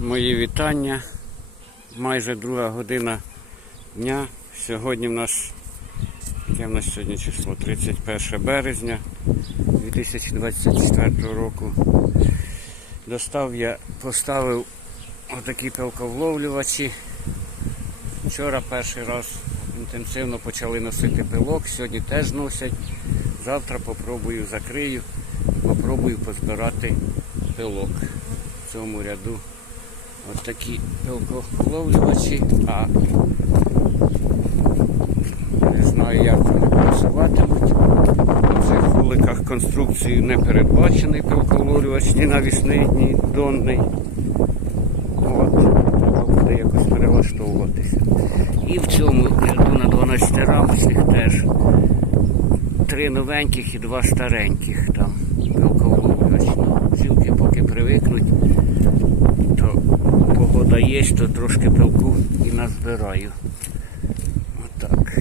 Мої вітання. Майже друга година дня. Сьогодні в нас, яке в нас сьогодні число? 31 березня 2024 року. Достав я, поставив отакі пилковловлювачі. Вчора перший раз інтенсивно почали носити пилок, сьогодні теж носять. Завтра попробую закрию, попробую позбирати пилок в цьому ряду. Ось такі пилколовлювачі, а не знаю, як вони працюватимуть. У цих вуликах конструкції не передбачений пилколовлювач, ні навісний, ні донний. От, треба буде якось перелаштовуватися. І в цьому ряду на 12 рамочних теж три новеньких і два стареньких там погода є, то трошки пилку і назбираю. Отак.